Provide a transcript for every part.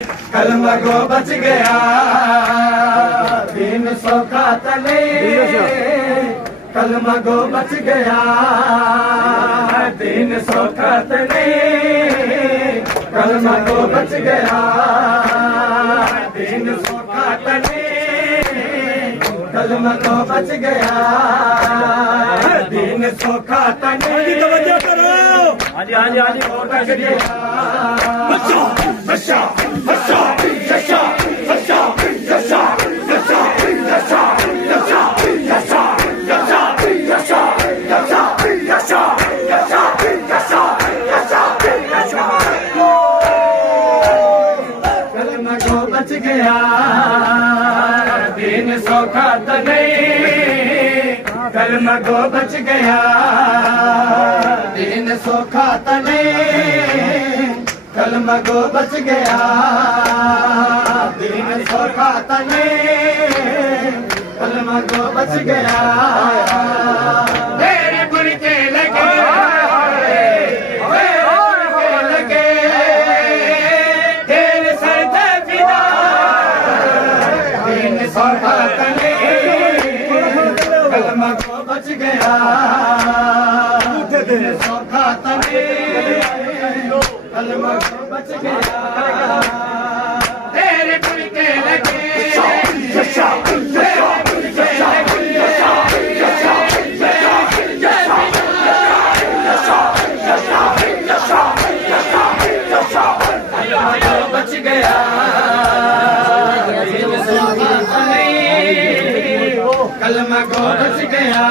कलमा गो बच गया दीन सौखा तले कलमा गो बच गया दीन सौखा तले कलमा गो बच गया दीन सौखा तले कलमा गो बच गया दीन सौखा तले तवज्जो करो। हाँ जी हाँ जी हाँ जी और बच गया बच्चा बच्चा बच्चा बच्चा बच्चा बच्चा बच्चा बच्चा कलमा गो बच गया दीन सौखा तो नहीं कलमा गो बच गया दीन सौखा तो नहीं कलमा गो बच गया दीन सौखा तो नहीं कलमा गो बच गया तेरे बुरके लगे लगे तेरे सर पे फिदा दीन सौखा तो नहीं कलमा गो बच गया दीन सौखा तो नहीं कलमा गो बच गया तेरे बुरके लगे बच गया कलमा गो बच गया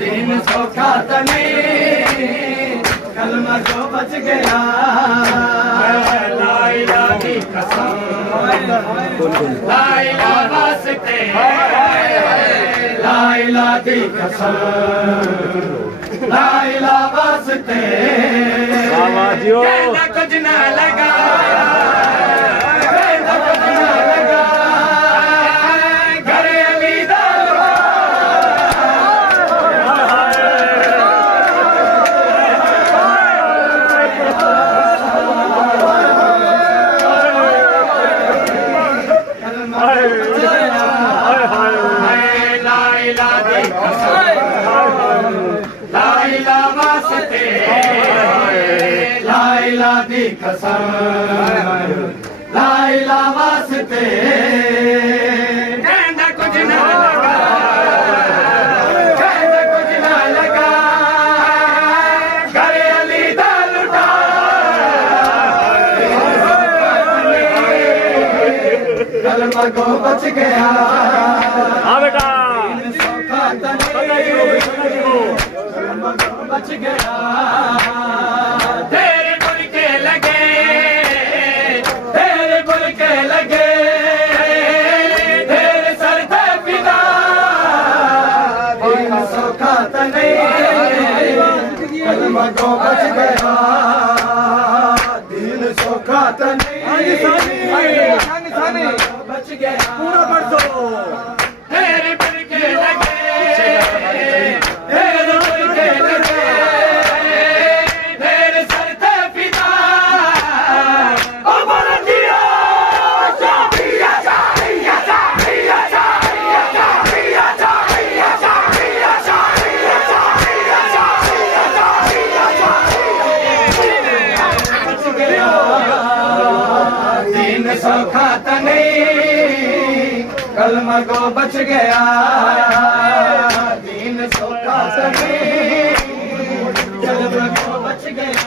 दीन सौखा तो नहीं कलमा गो बच गया ला इलाहा की कसम ला इलाहा वास्ते ला इलाहा की कसम ला इलाहा वास्ते कहना कुछ ना लगा कहना कुछ ना लगा घरे अली दा लाइला दी कसम लाइला वास्ते कहना कुछ ना लगा कहना कुछ ना लगा घरे अली दा लुटा कलमा गो बच गया हाँ बेटा सौखा कलमा गो बच गया तेरे बुरके लगे तेरे बुरके लगे तेरे सर पे फिदा दीन सौखा तो नहीं कलमा गो बच गया दीन सौखा तो नहीं बच गया पूरा पढ़ दो। तेरे बुरके लगे तेरे बुरके लगे तेरे सर पे फिदा ओ बड़ा दिया बच गया दीन सौखा तो नहीं कलमा गो बच गया दीन सौखा तो नहीं कलमा गो बच गया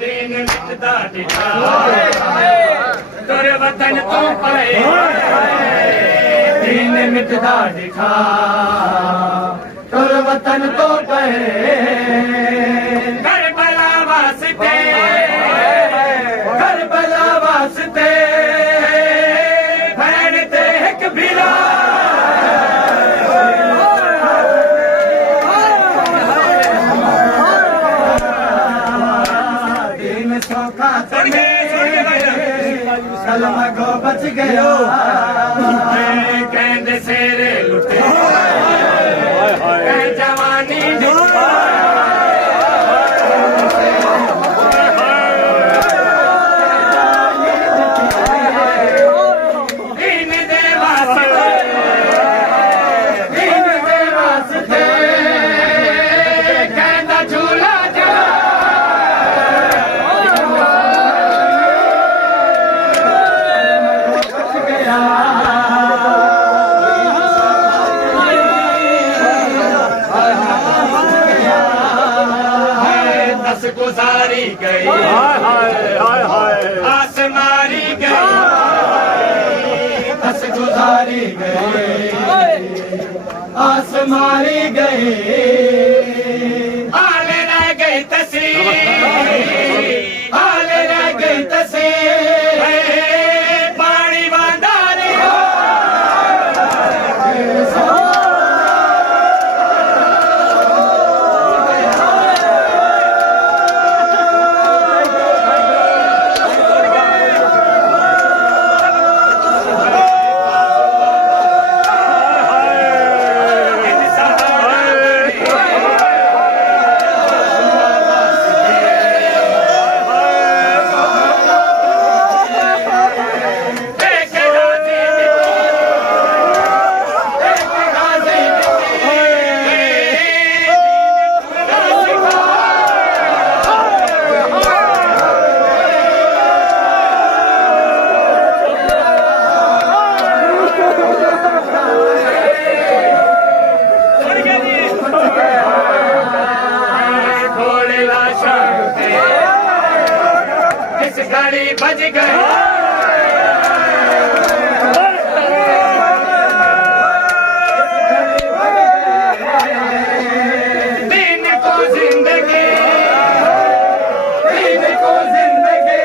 दीन मिटदा दिखा तोरे वतन तो पाए दीन मिटदा दिखा तोरे वतन तो पाए करबला वास्ते करबला वास्ते भैन ते एक बिला दीन सौखा तो कलमा गो बच गया कहते सेरे लुटे जवानी गुजारी गई, हाय हाय हाय हाय आस मारी गई, बस गुजारी गई, आस मारी गई, हाल रह गई तस्वीर, हाल रह गई तस्वीर, पानी बांधारी घड़ी बज गई, दिन को जिंदगी, दिन को जिंदगी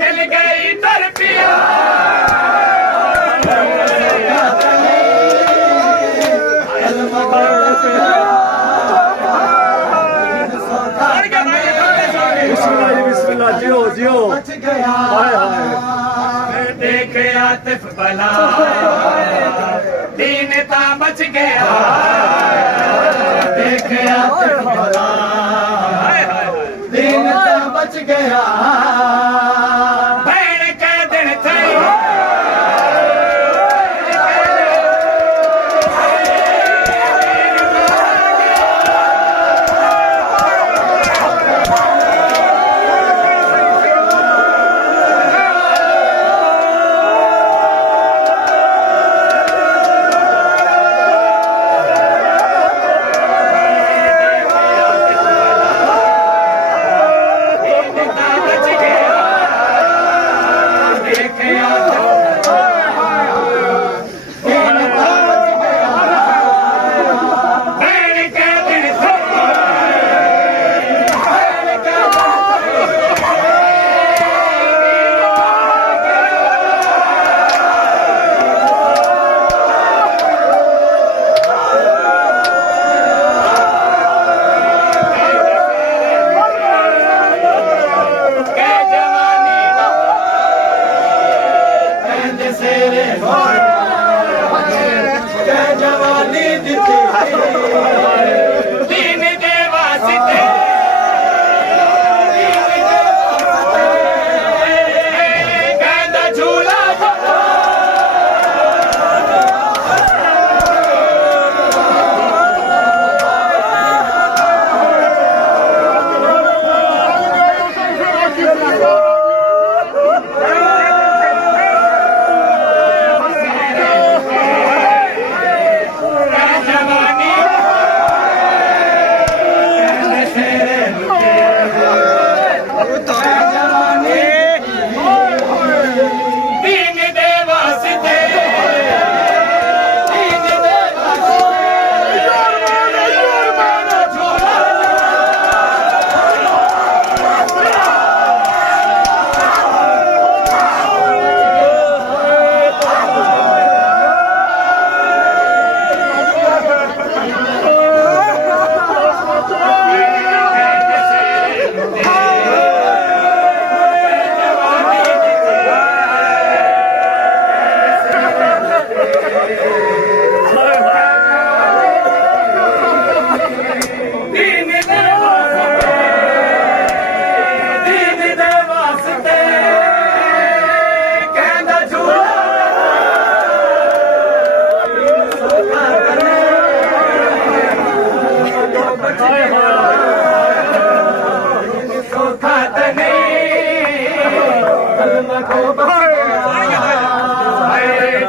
मिल गई तरबिया, बिस्मिल्लाह जियो जियो बच गया, हाय हाय देख आतिफ बला, दीन ता बच गया, देख आतिफ बला, दीन ता बच गया, भैन के दिन थे जवानी दिती, दीन दे वास्ते, कहंदा झूला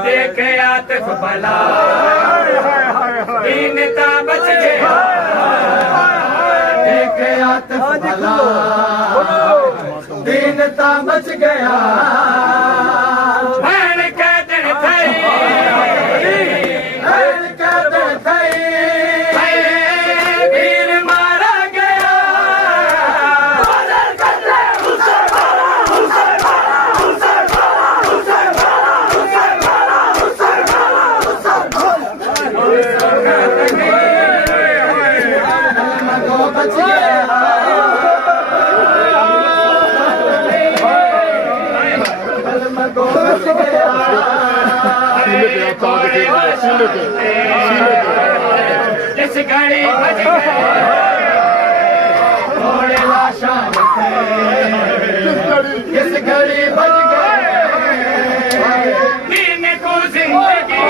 देखे आतिफ भला दीन ता बच गया, देखे हाथ भला दीन ता बच गया भैन के दिन थई भैन के दिन थई वीर मारा गया बच गया कलमा को बच गया जिस घड़ी बच गए थोड़े लाशा किस घड़ी बच गए दीन को जिंदगी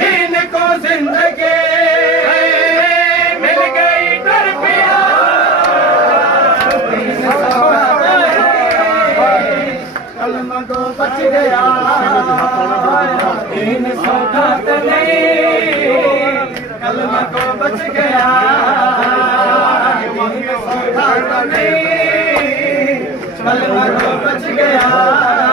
दीन को जिंदगी मिल गई कर पिया कलमा को बच गया दीन सौगात नहीं कलमा को बच गया दीन सौगात नहीं कलमा को बच गया